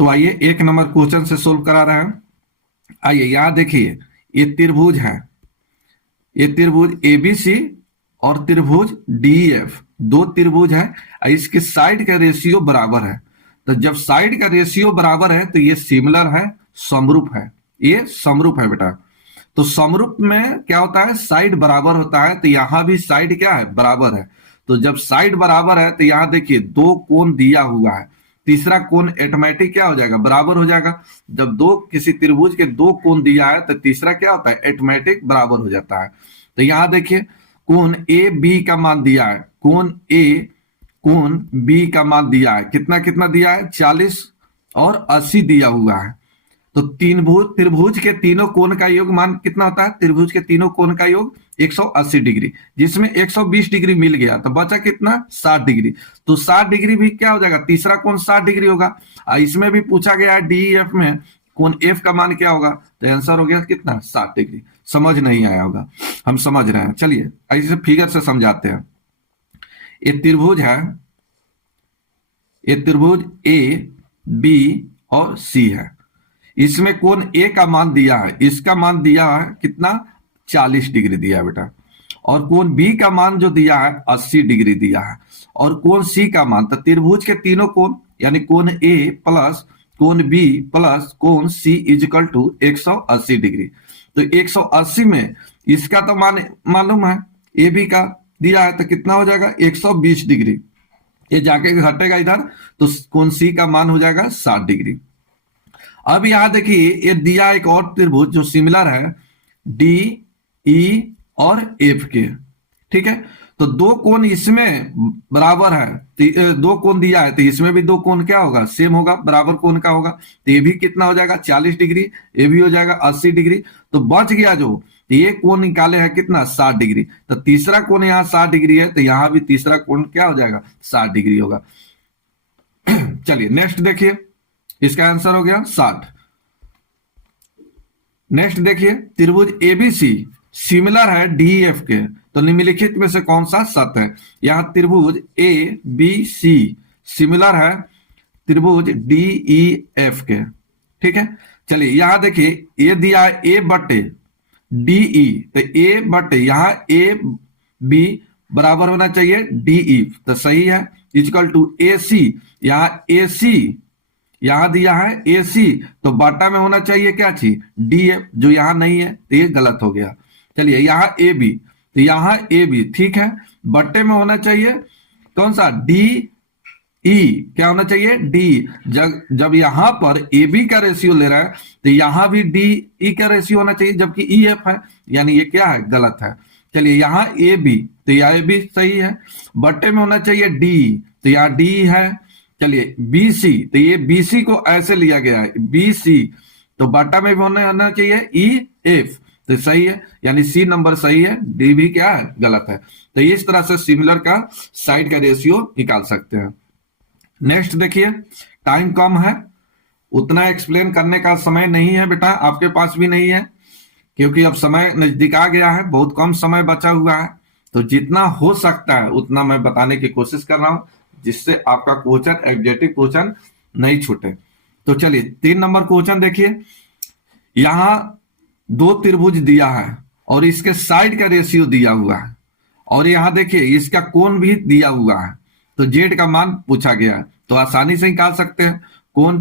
तो आइए एक नंबर क्वेश्चन से सोल्व करा रहे हैं। आइए यहां देखिए, ये त्रिभुज है, ये त्रिभुज एबीसी और त्रिभुज डीएफ, दो त्रिभुज है। इसके साइड का रेशियो बराबर है। तो जब साइड का रेशियो बराबर है तो ये सिमिलर है, समरूप है, ये समरूप है बेटा। तो समरूप में क्या होता है, साइड बराबर होता है। तो यहां भी साइड क्या है, बराबर है। तो जब साइड बराबर है तो यहां देखिए दो कोण दिया हुआ है, तीसरा कोण ऑटोमेटिक क्या हो जाएगा, बराबर हो जाएगा। जब दो किसी त्रिभुज के दो कोण दिया है तो तीसरा क्या होता है, ऑटोमेटिक बराबर हो जाता है। तो यहां देखिए कोण ए बी का मान दिया है, कोण ए कोण बी का मान दिया है, कितना कितना दिया है, 40 और 80 दिया हुआ है। तो त्रिभुज के तीनों कोण का योग मान कितना होता है, त्रिभुज के तीनों कोण का योग 180 डिग्री, जिसमें 120 डिग्री मिल गया तो बचा कितना, 60 डिग्री। तो 60 डिग्री भी क्या हो जाएगा, तीसरा कोण 60 डिग्री होगा। इसमें भी पूछा गया है डीएफ में कोण एफ का मान क्या होगा, तो आंसर हो गया कितना, 60 डिग्री। समझ नहीं आया होगा, हम समझ रहे हैं। चलिए ऐसे फिगर से समझाते हैं। ये त्रिभुज है, ये त्रिभुज ए बी और सी है। इसमें कोण ए का मान दिया है, इसका मान दिया है कितना, 40 डिग्री दिया है बेटा। और कोण बी का मान जो दिया है 80 डिग्री दिया है। और कोण सी का मान, तो त्रिभुज के तीनों कोण यानी कोण ए प्लस कोण बी प्लस कोण सी इजिकल टू 180 डिग्री। तो 180 में इसका तो मान मालूम है, ए बी का दिया है तो कितना हो जाएगा, 120 डिग्री। ये जाके घटेगा इधर, तो कोण सी का मान हो जाएगा 60 डिग्री। अब यहां देखिए ये दिया एक और त्रिभुज जो सिमिलर है, डी ई और एफ के, ठीक है। तो दो कोण इसमें बराबर है, तो दो कोण दिया है तो इसमें भी दो कोण क्या होगा, सेम होगा, बराबर कोण का होगा। तो ये भी कितना हो जाएगा, 40 डिग्री, ये भी हो जाएगा 80 डिग्री। तो बच गया जो, तो ये कोण निकाले है कितना, 60 डिग्री। तो तीसरा कोण यहाँ 60 डिग्री है, तो यहां भी तीसरा कोण क्या हो जाएगा, 60 डिग्री होगा। चलिए नेक्स्ट देखिए, इसका आंसर हो गया 60। नेक्स्ट देखिए त्रिभुज एबीसी सिमिलर है डीएफ के, तो निम्नलिखित में से कौन सा सत्य है। यहां त्रिभुज ए बी सी सिमिलर है त्रिभुज डीई एफ के, ठीक है। चलिए यहां देखिए ये दिया है ए बटे डीई, तो ए बटे यहां ए बी बराबर होना चाहिए डीई, तो सही है। इक्वल टू ए सी, यहां ए सी यहां दिया है ए सी, तो बाटा में होना चाहिए क्या चीज, डी एफ, जो यहां नहीं है तो ये गलत हो गया। चलिए यहां ए बी, तो यहां ए बी ठीक है, बट्टे में होना चाहिए कौन सा, डी ई, क्या होना चाहिए, डी। जब यहां पर ए बी का रेशियो ले रहा है तो यहां भी डी ई का रेशियो होना चाहिए, जबकि ई एफ है, यानी ये क्या है, गलत है। चलिए यहां ए बी, तो यह ए बी सही है, बट्टे में होना चाहिए डी, तो यहां डी है। चलिए बीसी, तो ये बीसी को ऐसे लिया गया है बीसी, तो बाटा में भी होना चाहिए ई एफ, तो सही है, यानी सी नंबर सही है, डी भी क्या है, गलत है। तो इस तरह से सिमिलर का साइड का रेशियो निकाल सकते हैं। नेक्स्ट देखिए, टाइम कम है, उतना एक्सप्लेन करने का समय नहीं है बेटा, आपके पास भी नहीं है, क्योंकि अब समय नजदीक आ गया है, बहुत कम समय बचा हुआ है। तो जितना हो सकता है उतना मैं बताने की कोशिश कर रहा हूं, जिससे आपका क्वेश्चन एग्जेक्टिव क्वेश्चन नहीं छूटे। तो चलिए 3 नंबर क्वेश्चन देखिए, यहां दो त्रिभुज दिया है और इसके साइड का रेशियो दिया हुआ है, और यहां देखिए इसका कोण भी दिया हुआ है, तो जेड का मान पूछा गया है, तो आसानी से निकाल सकते हैं। कोण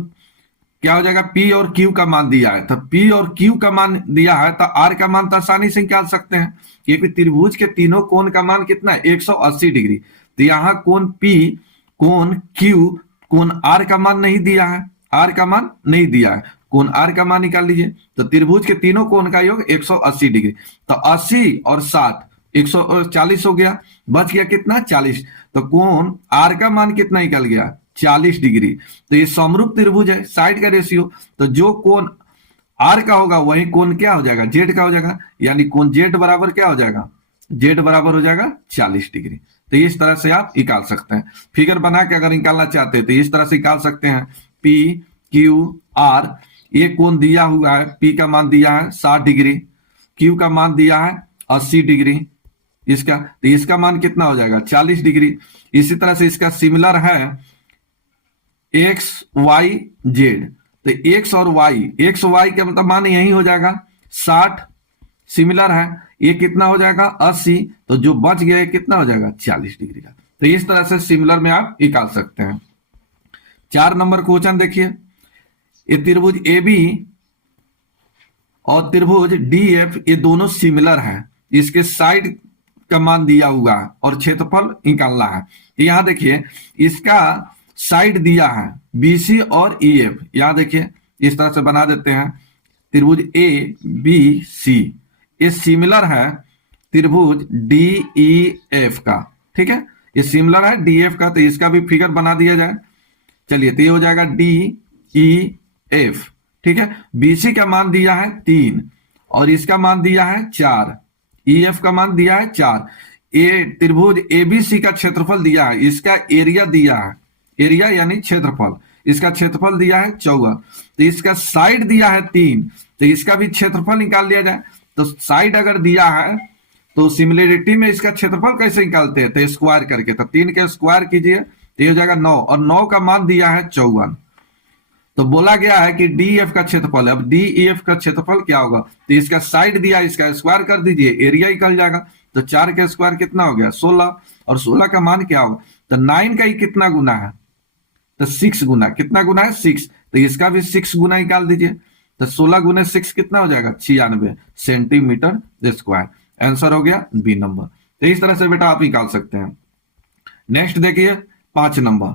क्या हो जाएगा, पी और क्यू का मान दिया है, तो पी और क्यू का मान दिया है, तो आर का मान तो आसानी से निकाल सकते हैं, क्योंकि त्रिभुज के तीनों कोण का मान कितना है, 180 डिग्री। तो यहां कोण पी कोण क्यू कोण आर का मान नहीं दिया है, आर का मान नहीं दिया है, कोण आर का मान निकाल लीजिए। तो त्रिभुज के तीनों कोण का योग 180 डिग्री, तो 80 और 60 140 हो गया, बच गया कितना, 40। तो कोण आर का मान कितना निकल गया, 40 डिग्री। तो ये समरूप त्रिभुज है, साइड का रेशियो, तो जो कोण आर का होगा वही कोण क्या हो जाएगा, जेड का हो जाएगा, यानी कोण जेड बराबर क्या हो जाएगा, जेड बराबर हो जाएगा 40 डिग्री। तो इस तरह से आप निकाल सकते हैं, फिगर बना के अगर निकालना चाहते हैं तो इस तरह से निकाल सकते हैं। पी क्यू आर, ये कोण दिया हुआ है, पी का मान दिया है 60 डिग्री, क्यू का मान दिया है 80 डिग्री, इसका तो इसका मान कितना हो जाएगा, 40 डिग्री। इसी तरह से इसका सिमिलर है एक्स वाई जेड, तो एक्स और वाई, एक्स वाई का मतलब मान यही हो जाएगा 60, सिमिलर है, ये कितना हो जाएगा 80, तो जो बच गया कितना हो जाएगा 40 डिग्री का। तो इस तरह से सिमिलर में आप निकाल सकते हैं। 4 नंबर क्वेश्चन देखिए, ये त्रिभुज ए बी और त्रिभुज डी एफ ये दोनों सिमिलर हैं, इसके साइड का मान दिया हुआ है और क्षेत्रफल निकालना है। यहां देखिए इसका साइड दिया है बीसी और ई एफ, यहां देखिए इस तरह से बना देते हैं, त्रिभुज ए बी सी ये सिमिलर है त्रिभुज डी ई एफ का, ठीक है, ये सिमिलर है डी एफ का, तो इसका भी फिगर बना दिया जाए। चलिए, तो ये हो जाएगा डी ई एफ, ठीक है। बीसी का मान दिया है 3 और इसका मान दिया है 4, ई एफ का मान दिया है 4। ये त्रिभुज एबीसी का क्षेत्रफल दिया है, इसका एरिया दिया है, एरिया यानी क्षेत्रफल, इसका क्षेत्रफल दिया है 14, तो इसका साइड दिया है 3, तो इसका भी क्षेत्रफल निकाल लिया जाए। तो साइड अगर दिया है तो सिमिलरिटी में इसका क्षेत्रफल कैसे निकालते हैं, तो स्क्वायर करके, तो 3 के स्क्वायर कीजिए तो ये हो जाएगा 9, और 9 का मान दिया है 54। तो बोला गया है कि डी एफ का क्षेत्रफल है, अब डी ई एफ का क्षेत्रफल क्या होगा, तो इसका साइड दिया, इसका स्क्वायर कर दीजिए, एरिया निकल जाएगा। तो 4 का स्क्वायर कितना हो गया 16, और 16 का मान क्या होगा, तो 9 का ही कितना गुना है, तो 6 गुना, कितना गुना है 6, तो इसका भी 6 गुना निकाल दीजिए, तो 16 गुना 6 कितना हो जाएगा 96 सेंटीमीटर स्क्वायर। आंसर हो गया बी नंबर। तो इस तरह से बेटा आप निकाल सकते हैं। नेक्स्ट देखिए 5 नंबर।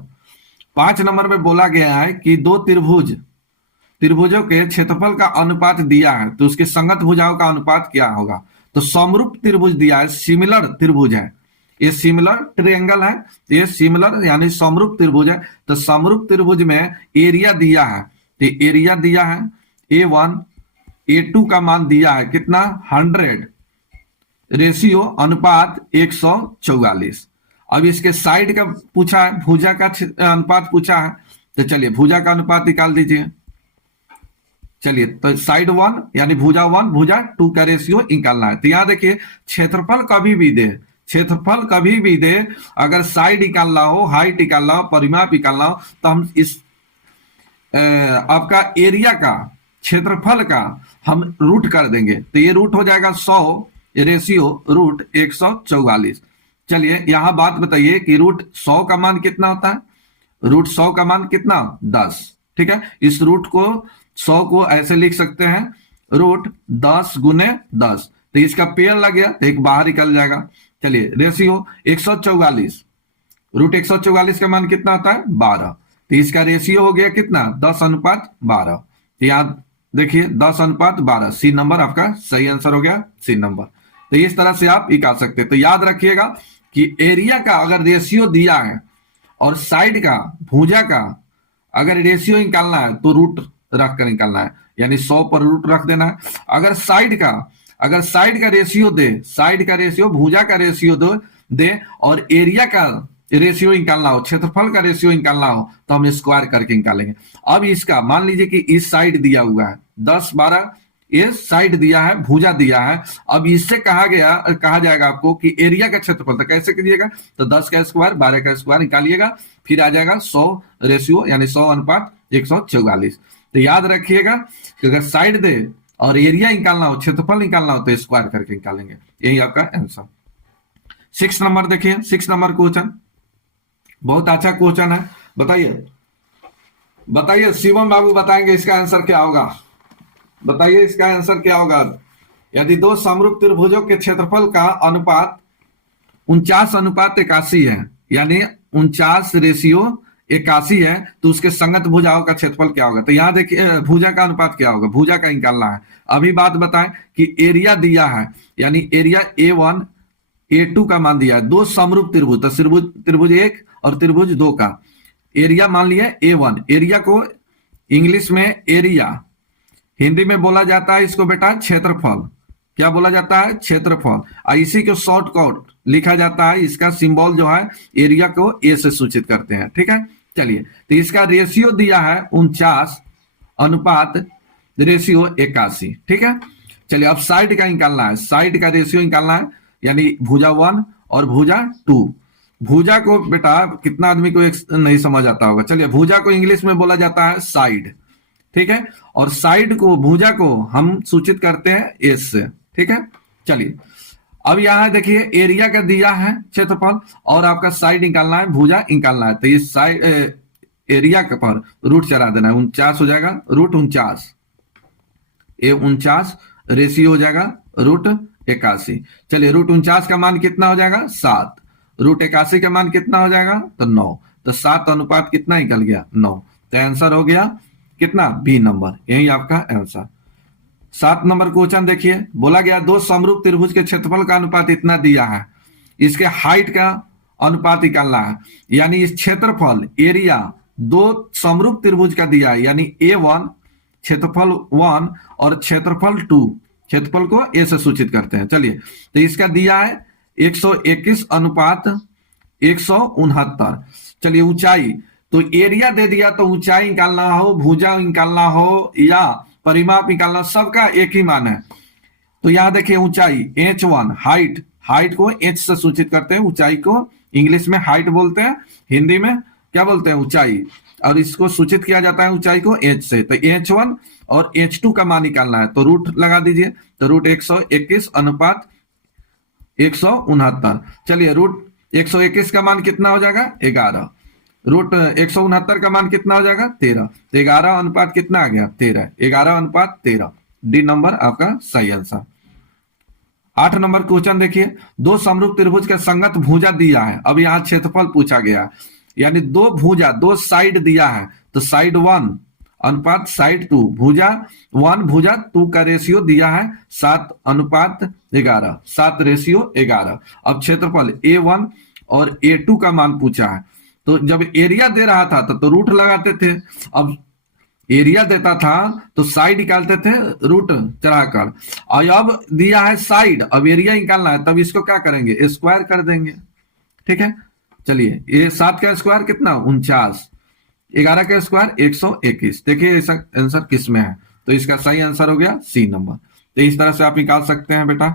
5 नंबर में बोला गया है कि दो त्रिभुजों के क्षेत्रफल का अनुपात दिया है, तो उसके संगत भुजाओं का अनुपात क्या होगा। तो समरूप त्रिभुज दिया है, सिमिलर त्रिभुज है, ये सिमिलर ट्रायंगल है, ये सिमिलर यानी समरूप त्रिभुज है। तो समरूप त्रिभुज में एरिया दिया है, तो एरिया दिया है A1 A2 का मान दिया है कितना 100, रेशियो अनुपात 144। अब इसके साइड का पूछा है, भुजा का अनुपात पूछा है, तो चलिए भुजा का अनुपात निकाल दीजिए। चलिए, तो साइड 1 यानी भुजा 1 भुजा 2 का रेशियो निकालना है। तो यहां देखिए क्षेत्रफल कभी भी दे, क्षेत्रफल कभी भी दे, अगर साइड निकालना हो, हाइट निकालना हो, परिमाप निकालना हो, तो हम इस आपका एरिया का क्षेत्रफल का हम रूट कर देंगे, तो ये रूट हो जाएगा 100 रेशियो रूट 144। चलिए यहां बात बताइए कि रूट 100 का मान कितना होता है, रूट 100 का मान कितना 10, ठीक है। इस रूट को 100 को ऐसे लिख सकते हैं रूट 10 गुने 10, तो इसका पेयर लग गया तो एक बाहर निकल जाएगा। चलिए रेशियो 144, रूट 144 का मान कितना होता है 12, तो इसका रेशियो हो गया कितना 10:12। तो याद देखिए 10:12, सी नंबर आपका सही आंसर हो गया, सी नंबर। तो इस तरह से आप निकाल सकते हैं। तो याद रखिएगा कि एरिया का अगर रेशियो दिया है और साइड का भुजा का अगर रेशियो निकालना है तो रूट रख कर निकालना है, यानी 100 पर रूट रख देना है। अगर साइड का रेशियो दे, साइड का रेशियो भुजा का रेशियो दे और एरिया का रेशियो निकालना हो, क्षेत्रफल का रेशियो निकालना हो, तो हम स्क्वायर करके निकालेंगे। अब इसका मान लीजिए कि इस साइड दिया हुआ है 10-12, ये साइड दिया है, भुजा दिया है। अब इससे कहा जाएगा आपको कि एरिया का क्षेत्रफल, तो कैसे कीजिएगा, तो 10 का स्क्वायर 12 का स्क्वायर निकालिएगा, फिर आ जाएगा 100 रेशियो यानी 100:144। तो याद रखिएगा कि अगर साइड दे और एरिया निकालना हो, क्षेत्रफल निकालना हो, तो स्क्वायर करके निकालेंगे। यही आपका आंसर। 6 नंबर देखिए, 6 नंबर क्वेश्चन बहुत अच्छा क्वेश्चन है। बताइए शिवम बाबू बताएंगे इसका आंसर क्या होगा, बताइए इसका आंसर क्या होगा। यदि दो समरूप त्रिभुजों के क्षेत्रफल का अनुपात 49:81 है, यानी 49:81 है, तो उसके संगत भुजाओं का क्षेत्रफल क्या होगा। तो यहां देखिए भुजा का अनुपात क्या होगा, भुजा का निकालना है। अभी बात बताएं कि एरिया दिया है, यानी एरिया A1 A2 का मान दिया है, दो समरूप त्रिभुज, तो त्रिभुज 1 और त्रिभुज 2 का एरिया मान लिया A1। एरिया को इंग्लिश में एरिया, हिंदी में बोला जाता है इसको बेटा क्षेत्रफल। क्या बोला जाता है, क्षेत्रफल। इसी को शॉर्टकट लिखा जाता है, इसका सिंबल जो है एरिया को ए से सूचित करते हैं, ठीक है। चलिए, तो इसका रेशियो दिया है 49:81, ठीक है। चलिए अब साइड का निकालना है, साइड का रेशियो निकालना है, यानी भुजा 1 और भुजा 2। भुजा को बेटा कितना आदमी को एक नहीं समझ आता होगा। चलिए, भुजा को इंग्लिश में बोला जाता है साइड, ठीक है। और साइड को, भुजा को हम सूचित करते हैं एस से, ठीक है। चलिए, अब यहां देखिए एरिया का दिया है क्षेत्रफल, और आपका साइड निकालना है, भुजा निकालना है। तो ये साइड एरिया के पर रूट चढ़ा देना है, 49 हो जाएगा, रूट 49, ये 49 रेशियो हो जाएगा रूट 81। चलिए, रूट 49 का मान कितना हो जाएगा 7, रूट 81 का मान कितना हो जाएगा तो 9, तो 7 अनुपात कितना निकल गया 9। तो आंसर हो गया कितना बी नंबर, यही आपका आंसर। 7 नंबर क्वेश्चन देखिए, बोला गया दो समरूप त्रिभुज के क्षेत्रफल का अनुपात इतना दिया है, इसके हाइट का अनुपात निकालना है। यानी इस क्षेत्रफल एरिया दो समरूप त्रिभुज का दिया है, यानी A1 क्षेत्रफल 1 और क्षेत्रफल 2, क्षेत्रफल को ए से सूचित करते हैं। चलिए, तो इसका दिया है 121 अनुपात 169। चलिए, ऊंचाई तो एरिया दे दिया, तो ऊंचाई निकालना हो, भुजा निकालना हो या परिमाप निकालना, सबका एक ही मान है। तो यहां देखिए ऊंचाई H1, हाइट को H से सूचित करते हैं, ऊंचाई को इंग्लिश में हाइट बोलते हैं, हिंदी में क्या बोलते हैं ऊंचाई, और इसको सूचित किया जाता है ऊंचाई को H से। तो H1 और H2 का मान निकालना है, तो रूट लगा दीजिए, तो रूट 121 अनुपात 169। चलिए, रूट 121 का मान कितना हो जाएगा 11, रूट 169 का मान कितना हो जाएगा 13, तो 11 अनुपात कितना आ गया 13, 11 अनुपात 13, डी नंबर आपका सही आंसर। 8 नंबर क्वेश्चन देखिए, दो समरूप त्रिभुज का संगत भुजा दिया है, अब यहाँ क्षेत्रफल पूछा गया, यानी दो भुजा, दो साइड दिया है, तो साइड 1 अनुपात साइड 2, भुजा 1 भुजा 2 का रेशियो दिया है 7 अनुपात 11, 7 रेशियो 11। अब क्षेत्रफल A1 और A2 का मान पूछा है, तो जब एरिया दे रहा था तो रूट लगाते थे, अब एरिया देता था तो साइड निकालते थे रूट चढ़ाकर, और अब दिया है साइड, अब एरिया निकालना है, तब इसको क्या करेंगे स्क्वायर कर देंगे, ठीक है। चलिए, ये 7 का स्क्वायर कितना 49, 11 का स्क्वायर 121। देखिए ऐसा आंसर किस में है, तो इसका सही आंसर हो गया सी नंबर। तो इस तरह से आप निकाल सकते हैं बेटा।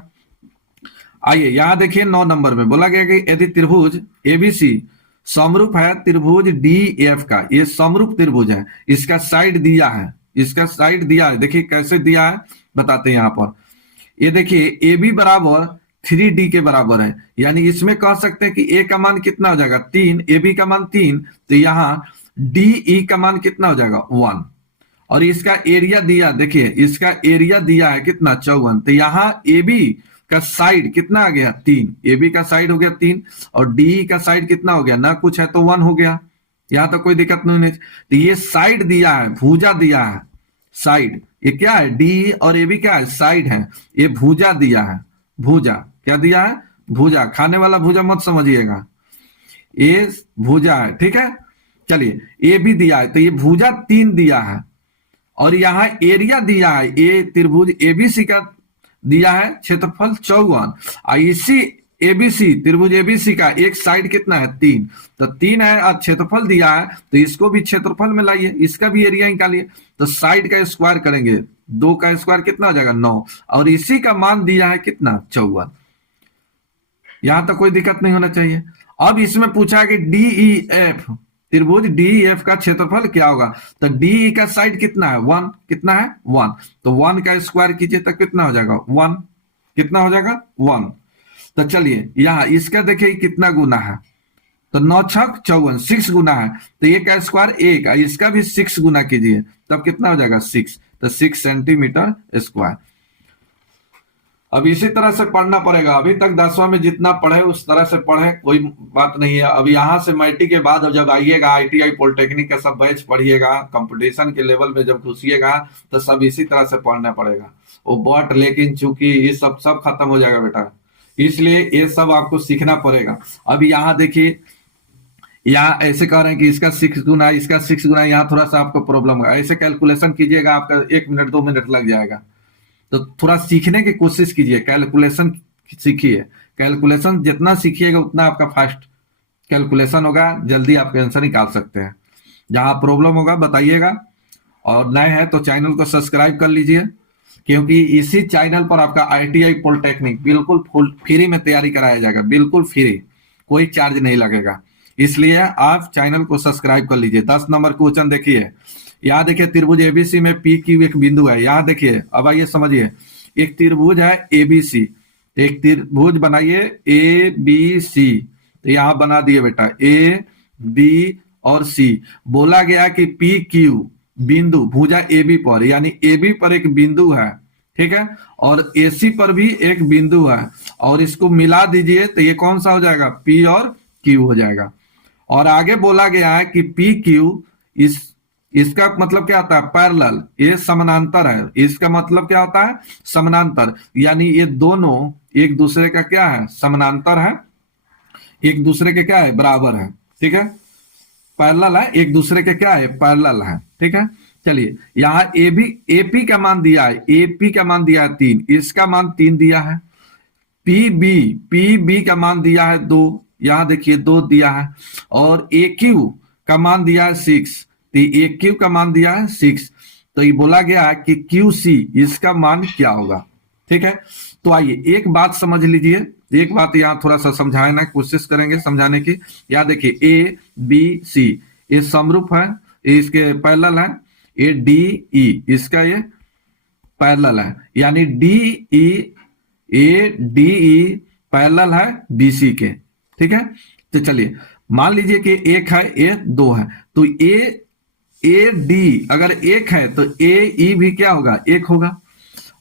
आइए यहां देखिए 9 नंबर में बोला गया कि यदि त्रिभुज एबीसी समरूप है त्रिभुज डीएफ का, ये समरूप त्रिभुज है, इसका साइड दिया है, इसका साइड दिया है, देखिए कैसे दिया है बताते हैं यहां पर। ये देखिए ए बी बराबर 3D के बराबर है, यानी इसमें कह सकते हैं कि ए का मान कितना हो जाएगा 3, ए बी का मान 3, तो यहाँ डी ई का मान कितना हो जाएगा 1, और इसका एरिया दिया, देखिए इसका एरिया दिया है कितना 54, तो यहाँ ए बी का साइड कितना आ गया 3, ए बी का साइड हो गया 3, और डी का साइड कितना हो गया ना कुछ है तो 1 हो गया, यहां तो कोई दिक्कत नहीं। तो ये साइड दिया है, भुजा दिया है, साइड ये क्या है डी और ए बी क्या है साइड है, ये भुजा दिया है, भुजा क्या दिया है भुजा, खाने वाला भुजा मत समझिएगा, ये भुजा है, ठीक है। चलिए, ए बी दिया है, तो ये भुजा 3 दिया है, और यहाँ एरिया दिया है, ये त्रिभुज एबीसी का दिया है क्षेत्रफल 54, इसी एबीसी त्रिभुज एबीसी का एक साइड कितना है 3, तो 3 है और क्षेत्रफल दिया है, तो इसको भी क्षेत्रफल में लाइए, इसका भी एरिया निकालिए, तो साइड का स्क्वायर करेंगे, 2 का स्क्वायर कितना हो जाएगा 9, और इसी का मान दिया है कितना 54, यहां तक कोई दिक्कत नहीं होना चाहिए। अब इसमें पूछा है कि डीईएफ त्रिभुज डीईएफ का क्षेत्रफल क्या होगा, तो डीई का साइड कितना है 1, कितना है 1, तो 1 का स्क्वायर कीजिए तो कितना हो जाएगा 1, कितना हो जाएगा 1। तो चलिए यहाँ इसका देखिए कितना गुना है, तो 9 छक 54, 6 गुना है, तो ये का स्क्वायर 1, इसका भी 6 गुना कीजिए तब कितना हो जाएगा 6, तो 6 सेंटीमीटर स्क्वायर। अब इसी तरह से पढ़ना पड़ेगा, अभी तक 10वां में जितना पढ़े उस तरह से पढ़े, कोई बात नहीं है। अब यहाँ से मैट्रिक के बाद जब आइएगा आईटीआई पॉलिटेक्निक का सब बैच पढ़िएगा, कंपटीशन के लेवल में जब घुसिएगा तो सब इसी तरह से पढ़ना पड़ेगा, वो बट लेकिन चूंकि ये सब खत्म हो जाएगा बेटा, इसलिए ये सब आपको सीखना पड़ेगा। अब यहाँ देखिए, यहाँ ऐसे कह रहे हैं कि इसका 6 गुना, इसका 6 गुना, यहाँ थोड़ा सा आपको प्रॉब्लम होगा, ऐसे कैलकुलेशन कीजिएगा आपका 1 मिनट 2 मिनट लग जाएगा, तो थोड़ा सीखने की कोशिश कीजिए, कैलकुलेशन सीखिए, कैलकुलेशन जितना सीखिएगा उतना आपका फास्ट कैलकुलेशन होगा, जल्दी आप आंसर निकाल सकते हैं। जहां प्रॉब्लम होगा बताइएगा, और नए हैं तो चैनल को सब्सक्राइब कर लीजिए, क्योंकि इसी चैनल पर आपका आईटीआई पॉलिटेक्निक बिल्कुल फुल फ्री में तैयारी कराया जाएगा, बिल्कुल फ्री, कोई चार्ज नहीं लगेगा। इसलिए आप चैनल को सब्सक्राइब कर लीजिए। 10 नंबर क्वेश्चन देखिए, यहाँ देखिए त्रिभुज एबीसी में पी क्यू एक बिंदु है। यहाँ देखिए, अब आइए समझिए, एक त्रिभुज है एबीसी, एक त्रिभुज बनाइए ए बी सी, तो यहाँ बना दिए बेटा ए बी और सी। बोला गया कि पी क्यू बिंदु भुजा ए बी पर, यानी ए बी पर एक बिंदु है, ठीक है, और एसी पर भी एक बिंदु है, और इसको मिला दीजिए तो ये कौन सा हो जाएगा, पी और क्यू हो जाएगा। और आगे बोला गया है कि पी क्यू इसका मतलब क्या होता है, पैरेलल, ये समानांतर है। इसका मतलब क्या होता है, समानांतर, यानी ये दोनों एक दूसरे का क्या है, समानांतर है, एक दूसरे के क्या है, बराबर है, ठीक है, पैरेलल है, एक दूसरे के क्या है, पैरेलल है, ठीक है। चलिए, यहाँ एपी का मान दिया है, एपी का मान दिया है 3, इसका मान 3 दिया है। पीबी का मान दिया है 2, यहाँ देखिए 2 दिया है, और ए क्यू का मान दिया है 6, तो ए क्यू का मान दिया है 6, तो ये बोला गया है कि क्यू सी इसका मान क्या होगा, ठीक है। तो आइए एक बात समझ लीजिए, एक बात यहाँ थोड़ा सा समझाना कोशिश करेंगे समझाने की। यहाँ देखिए ए बी सी ये समरूप है, इसके पैरेलल है, ए डी ई इसका ये पैरेलल है, यानी डी ई पैरेलल है बीसी के, ठीक है। तो चलिए मान लीजिए कि एक है, ए 2 है, तो ए डी अगर एक है तो ए ई भी क्या होगा, 1 होगा।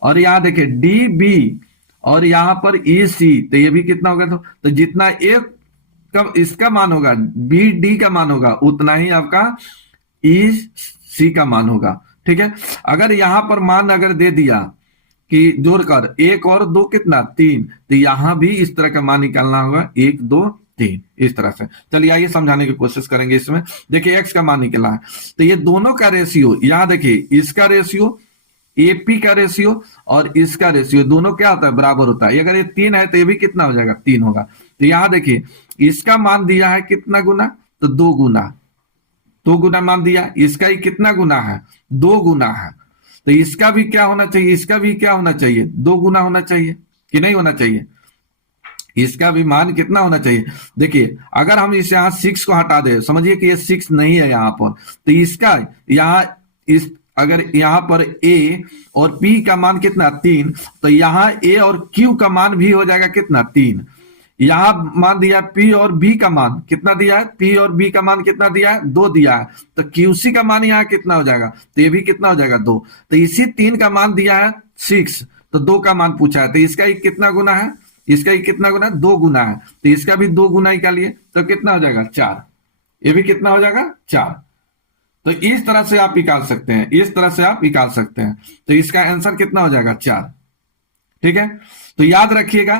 और यहाँ देखिए डी बी और यहाँ पर ई सी, तो ये भी कितना होगा, तो जितना एक का इसका मान होगा, बी डी का मान होगा, उतना ही आपका ई सी का मान होगा, ठीक है। अगर यहाँ पर मान अगर दे दिया कि जोड़कर 1 और 2 कितना 3, तो यहां भी इस तरह का मान निकालना होगा, 1 2 3 इस तरह से। चलिए आइए समझाने की कोशिश करेंगे। इसमें देखिए एक्स का मान निकला है, तो ये दोनों का रेशियो, यहां देखिए इसका रेशियो, एपी का रेशियो और इसका रेशियो दोनों क्या होता है, बराबर होता है। अगर ये 3 है तो ये भी कितना हो जाएगा, 3 होगा। तो यहां देखिए इसका मान दिया है कितना गुना, तो 2 गुना, 2 गुना मान दिया। इसका ही कितना गुना है, 2 गुना है, तो इसका भी क्या होना चाहिए, इसका भी क्या होना चाहिए, 2 गुना होना चाहिए कि नहीं होना चाहिए, इसका भी मान कितना होना चाहिए। देखिए अगर हम इस यहाँ 6 को हटा दे, समझिए कि ये 6 नहीं है यहाँ पर, तो इसका यहाँ इस अगर यहाँ पर ए और पी का मान कितना 3, तो यहाँ ए और क्यू का मान भी हो जाएगा कितना 3। यहां मान दिया पी और बी का मान कितना दिया है, पी और बी का मान कितना दिया है, 2 दिया है, तो क्यूसी का मान यहाँ कितना हो जाएगा, तो ये भी कितना हो जाएगा 2। तो इसी 3 का मान दिया है 6, तो 2 का मान पूछा है, तो इसका ही कितना गुना है, इसका ही कितना गुना, 2 गुना है, तो इसका भी 2 गुना निकालिए, तो कितना हो जाएगा 4, ये भी कितना हो जाएगा 4। तो इस तरह से आप निकाल सकते हैं, इस तरह से आप निकाल सकते हैं, तो इसका आंसर कितना हो जाएगा 4, ठीक है। तो याद रखिएगा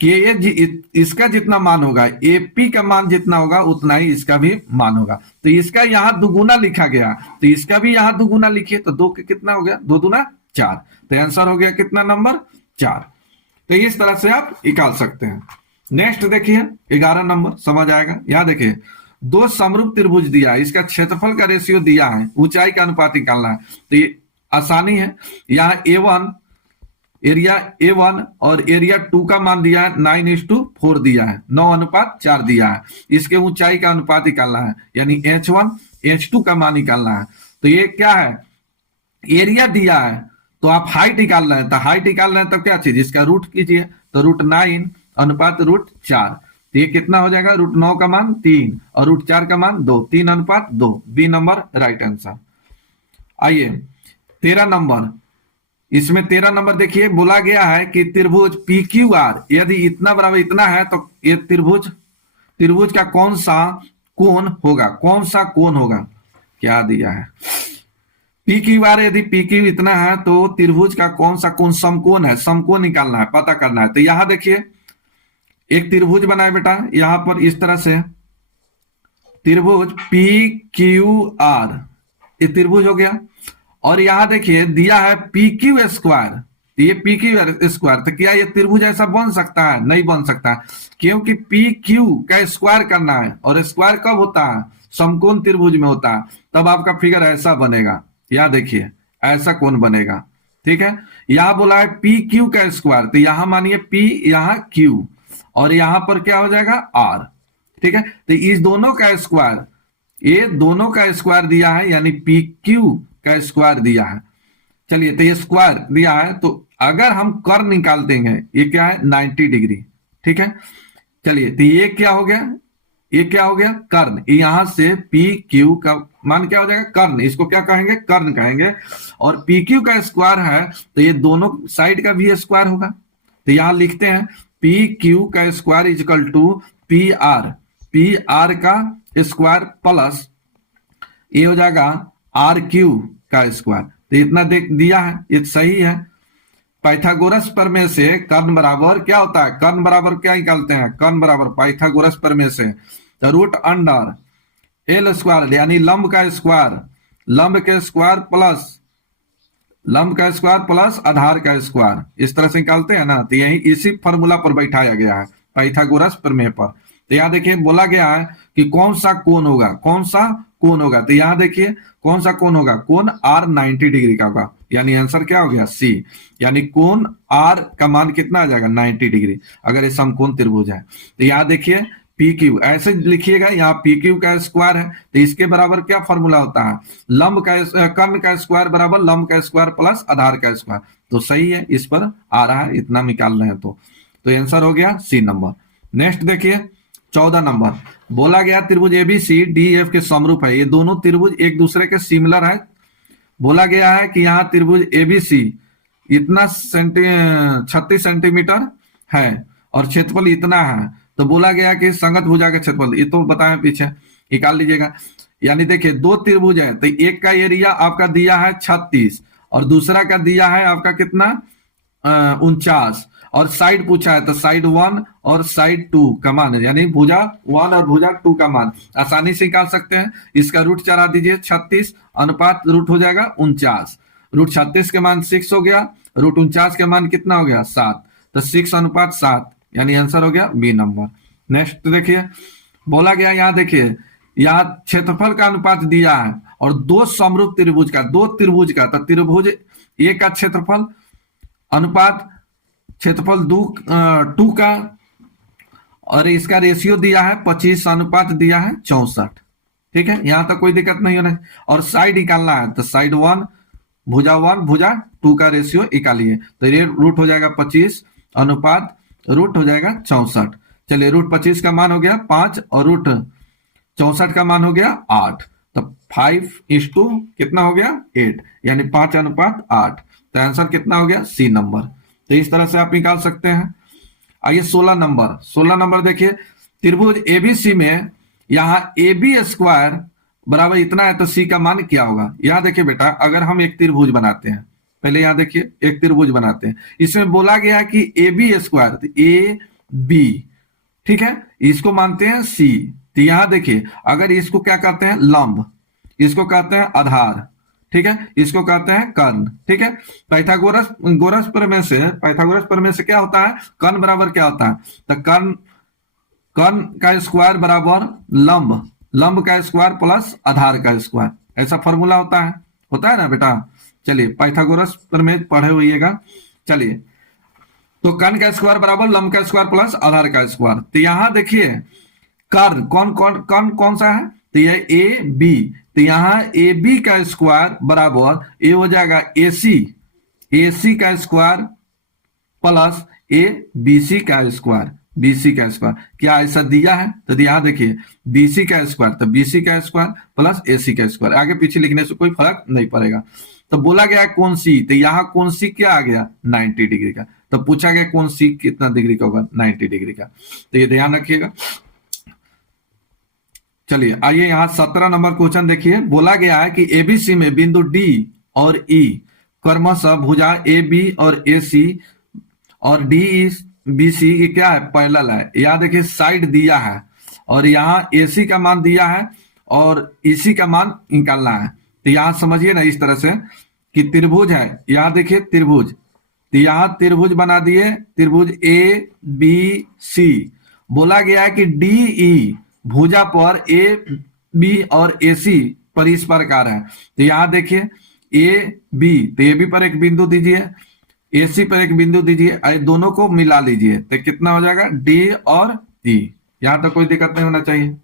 कि ये इसका जितना मान होगा, एपी का मान जितना होगा उतना ही इसका भी मान होगा। तो इसका यहाँ दुगुना लिखा गया, तो इसका भी यहाँ दुगुना लिखिए, तो 2 के कितना हो गया, 2 दूना 4, तो आंसर हो गया कितना नंबर 4। तो इस तरह से आप निकाल सकते हैं। नेक्स्ट देखिए 11 नंबर, समझ आएगा। यहाँ देखिए 2 समरूप त्रिभुज दिया है, इसका क्षेत्रफल का रेशियो दिया है, ऊंचाई का अनुपात निकालना है, तो ये आसानी है। यहाँ एरिया A1 और एरिया 2 का मान दिया है 9:4 दिया है, 9:4 दिया है। इसके ऊंचाई का अनुपात निकालना है, यानी H1 H2 का मान निकालना है। तो ये क्या है, एरिया दिया है, तो आप हाइट निकाल रहे हैं, तो हाइट निकाल रहे हैं तो क्या चीज, इसका रूट कीजिए, तो √9 अनुपात √4, तो ये कितना हो जाएगा, √9 का मान 3 और √4 का मान 2, 3:2, बी नंबर राइट आंसर। आइए 13 नंबर, इसमें 13 नंबर देखिए, बोला गया है कि त्रिभुज पी क्यू आर यदि इतना बराबर इतना है, तो ये त्रिभुज का कौन सा कोण होगा, कौन सा कोण होगा, क्या दिया है, पी क्यू आर यदि पी क्यू इतना है तो त्रिभुज का कौन सा कोण समकोण है, समकोण निकालना है, पता करना है। तो यहां देखिए एक त्रिभुज बनाए बेटा, यहां पर इस तरह से त्रिभुज पी क्यू आर, ये त्रिभुज हो गया। और यहां देखिए दिया है पी क्यू स्क्वायर, ये पी क्यू स्क्वायर, तो क्या ये त्रिभुज ऐसा बन सकता है, नहीं बन सकता, क्योंकि पी क्यू का स्क्वायर करना है, और स्क्वायर कब होता है, समकोण त्रिभुज में होता है, तब आपका फिगर ऐसा बनेगा। यहां देखिए ऐसा कोण बनेगा, ठीक है। यहां बोला है पी क्यू का स्क्वायर, तो यहां मानिए पी, यहां क्यू, और यहां पर क्या हो जाएगा आर, ठीक है, तो इस दोनों का स्क्वायर, ये दोनों का स्क्वायर दिया है, यानी पी क्यू का स्क्वायर दिया है। चलिए, तो ये स्क्वायर दिया है, तो अगर हम कर्व निकाल देंगे, ये क्या है 90 डिग्री। ठीक है, चलिए, तो ये क्या हो गया, ये क्या हो गया कर्ण। यहां से पी क्यू का मान क्या हो जाएगा कर्ण, इसको क्या कहेंगे कर्ण कहेंगे। और पी क्यू का स्क्वायर है, तो ये दोनों साइड का भी स्क्वायर होगा। तो यहां लिखते हैं पी क्यू का square equal to P R का स्क्वायर प्लस ये हो जाएगा आर क्यू का स्क्वायर। तो इतना देख दिया है, ये सही है। पाइथागोरस प्रमेय से कर्ण बराबर क्या होता है, कर्ण बराबर क्या निकालते हैं, कर्ण बराबर पाइथागोरस प्रमेय से रूट अंडर एल स्क्वायर, यानी लंब का स्क्वायर, लंब के स्क्वायर प्लस लंब का स्क्वायर प्लस आधार का स्क्वायर, इस तरह से निकालते हैं ना। तो यही इसी फॉर्मूला पर बैठाया गया है पाइथागोरस प्रमेय पर। तो यहाँ देखिए बोला गया है कि कौन सा कोण होगा, कौन सा कोण होगा। तो यहाँ देखिए कौन सा कोण होगा, कोण आर 90 डिग्री का होगा, यानी आंसर क्या हो गया सी। यानी कोण आर का मान कितना आ जाएगा 90 डिग्री, अगर ये समकोण त्रिभुज है। तो यहाँ देखिए पी क्यू ऐसे लिखिएगा, यहाँ पी क्यू का स्क्वायर है, तो इसके बराबर क्या फॉर्मूला होता है, लंब का कर्ण का स्क्वायर बराबर लंब का स्क्वायर प्लस आधार का स्क्वायर। तो सही है, इस पर आ रहा है, इतना निकाल रहे हैं। तो आंसर हो गया सी नंबर। नेक्स्ट देखिए 14 नंबर, बोला गया त्रिभुज एबीसी डी एफ के समरूप है। ये दोनों त्रिभुज एक दूसरे के सिमिलर है। बोला गया है कि यहाँ त्रिभुज एबीसी इतना 36 सेंटीमीटर है और क्षेत्रफल इतना है। तो बोला गया कि संगत भुजा का क्षेत्रफल, ये तो बताया पीछे, निकाल लीजिएगा। यानी देखिए दो त्रिभुज है, तो एक का एरिया आपका दिया है 36 और दूसरा का दिया है आपका कितना 49, और साइड पूछा है, तो साइड 1 और साइड 2 का मान, यानी भुजा 1 और भुजा 2 का मान आसानी से निकाल सकते हैं। इसका रूट चढ़ा दीजिए, 36 अनुपात रूट हो जाएगा 49, रूट 36 के मान 6 हो गया, रूट 49 के मान कितना हो गया 7, तो 6 अनुपात 7, यानी आंसर हो गया बी नंबर। नेक्स्ट देखिए बोला गया, यहाँ देखिए यहाँ क्षेत्रफल का अनुपात दिया है और दो समरूप त्रिभुज का, दो त्रिभुज का, तो त्रिभुज ए का क्षेत्रफल अनुपात क्षेत्रफल 2 का, और इसका रेशियो दिया है 25 अनुपात दिया है 64। ठीक है, यहां तक कोई दिक्कत नहीं होना। और साइड निकालना है, तो साइड 1 भुजा 2 का रेशियो निकालिए, तो ये रूट हो जाएगा 25 अनुपात रूट हो जाएगा 64। चलिए, रूट 25 का मान हो गया 5 और रूट 64 का मान हो गया 8, तो 5:2 कितना हो गया 8, यानी 5 अनुपात 8। तो आंसर कितना हो गया सी नंबर। तो इस तरह से आप निकाल सकते हैं। आइए 16 नंबर देखिए, त्रिभुज एबीसी में यहाँ ए बी स्क्वायर बराबर इतना है, तो सी का मान क्या होगा। यहाँ देखिए बेटा, अगर हम एक त्रिभुज बनाते हैं, पहले यहाँ देखिए एक त्रिभुज बनाते हैं, इसमें बोला गया कि ए बी स्क्वायर, तो ए बी, ठीक है, इसको मानते हैं सी। तो यहाँ देखिए अगर इसको क्या कहते हैं लंब, इसको कहते हैं आधार, ठीक है, इसको कहते हैं कर्ण। ठीक है, पाइथागोरस प्रमेय से क्या होता है, कर्ण बराबर क्या होता है, तो कर्ण का स्क्वायर बराबर लंब का स्क्वायर प्लस आधार का स्क्वायर, ऐसा फॉर्मूला होता है ना बेटा। चलिए, पाइथागोरस प्रमेय पढ़े हुइएगा। चलिए, तो कर्ण का स्क्वायर बराबर लंब का स्क्वायर प्लस आधार का स्क्वायर। तो यहां देखिए कर्ण कौन सा है, तो यह ए बी, तो यहां ए बी का स्क्वायर बराबर ये हो जाएगा एसी का square plus A B C का स्क्वायर, क्या ऐसा दिया है। तो यहां देखिए बीसी का स्क्वायर, तो बीसी का स्क्वायर प्लस एसी का स्क्वायर, आगे पीछे लिखने से कोई फर्क नहीं पड़ेगा। तो बोला गया कौन सी, तो यहाँ कौन सी क्या आ गया 90 डिग्री का। तो पूछा गया कौन सी कितना डिग्री का होगा 90 डिग्री का, तो ये ध्यान रखिएगा। चलिए आइए यहाँ 17 नंबर क्वेश्चन देखिए, बोला गया है कि एबीसी में बिंदु डी और ई क्रमशः भुजा ए बी और ए सी और डी बी सी ये क्या है पैरेलल है। यहाँ देखिए साइड दिया है और यहाँ एसी का मान दिया है और इसी का मान निकालना है। तो यहाँ समझिए ना इस तरह से कि त्रिभुज है, यहाँ देखिए त्रिभुज, तो यहाँ त्रिभुज बना दिए, त्रिभुज ए बी सी। बोला गया है कि डी ई भुजा पर ए बी और ए सी पर इस प्रकार है। तो यहाँ देखिए ए बी, तो ए बी पर एक बिंदु दीजिए, एसी पर एक बिंदु दीजिए, दोनों को मिला लीजिए, तो कितना हो जाएगा डी और ई, यहां तक कोई दिक्कत नहीं होना चाहिए।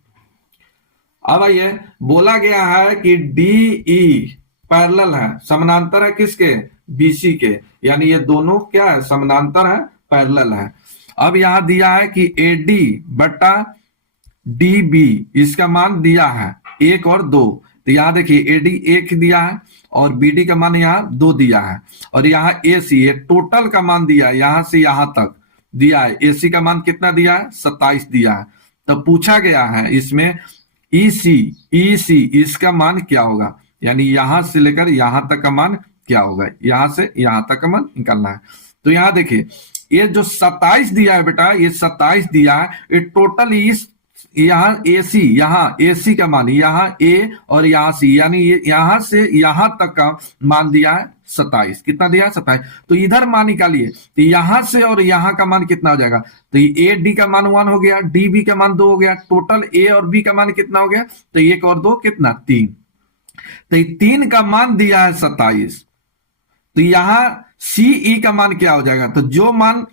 अब आइए, बोला गया है कि डीई पैरेलल है, समानांतर है किसके, बीसी के, यानी ये दोनों क्या है, समानांतर है, पैरेलल है। अब यहां दिया है कि एडी बटा डीबी, इसका मान दिया है 1 और 2। तो यहां देखिए एडी 1 दिया है और बीडी का मान यहाँ 2 दिया है, और यहाँ एसी ये टोटल का मान दिया है, यहां से यहां तक दिया है। एसी का मान कितना दिया है, 27 दिया है। तो पूछा गया है इसमें ईसी इसका मान क्या होगा, यानी यहां से लेकर यहां तक का मान क्या होगा, यहां से यहां तक का मान निकालना है। तो यहां देखिए ये जो 27 दिया है बेटा, ये 27 दिया है, ये टोटल इस यहाँ एसी का मान यहाँ ए और यहाँ सी, यानी ये यहां से यहां तक का मान दिया है 27। कितना दिया है, 27। तो इधर मान निकालिए, तो यहां से और यहां का मान कितना हो जाएगा, तो ए डी का मान 1 हो गया, डी बी का मान 2 हो गया, टोटल ए और बी का मान कितना हो गया, तो 1 और 2 कितना, 3। तो 3 का मान दिया है 27। तो यहां सीई का मान क्या हो जाएगा, तो जो मान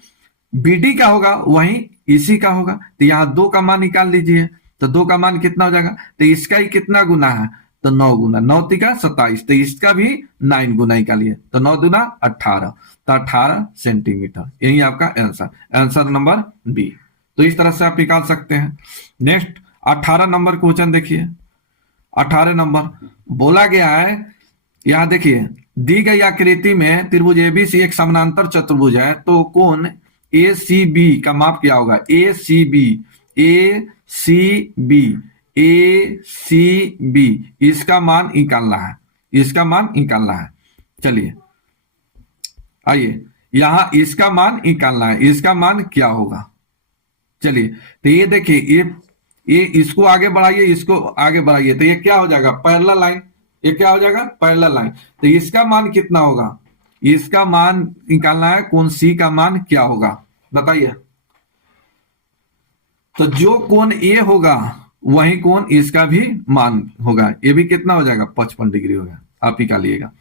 बीडी का होगा वही इसी का होगा। तो यहां 2 का मान निकाल लीजिए, तो 2 का मान कितना हो जाएगा, तो इसका ही कितना गुना है, तो 9 गुना, 9 तिका 27, तो इसका भी 9 गुना निकालिए, तो 9 दूना 18, तो 18 सेंटीमीटर। यही आपका आंसर नंबर बी। तो इस तरह से आप निकाल सकते हैं। नेक्स्ट 18 नंबर क्वेश्चन देखिए। 18 नंबर बोला गया है, यहां देखिए दी गई आकृति में त्रिभुज एबीसी एक समानांतर चतुर्भुज है, तो कोण ए सी बी का माप क्या होगा, ए सी बी इसका मान निकालना है, इसका मान निकालना है। चलिए आइए, यहां इसका मान निकालना है, इसका मान क्या होगा। चलिए तो ये देखिए, ये इसको आगे बढ़ाइए, इसको आगे बढ़ाइए, तो ये क्या हो जाएगा, पैरेलल लाइन। ये क्या हो जाएगा, पैरेलल लाइन। तो इसका मान कितना होगा, इसका मान निकालना है, कोण सी का मान क्या होगा बताइए। तो जो कोण ए होगा वही कोण इसका भी मान होगा, ये भी कितना हो जाएगा, 55 डिग्री होगा। आप निकालिएगा।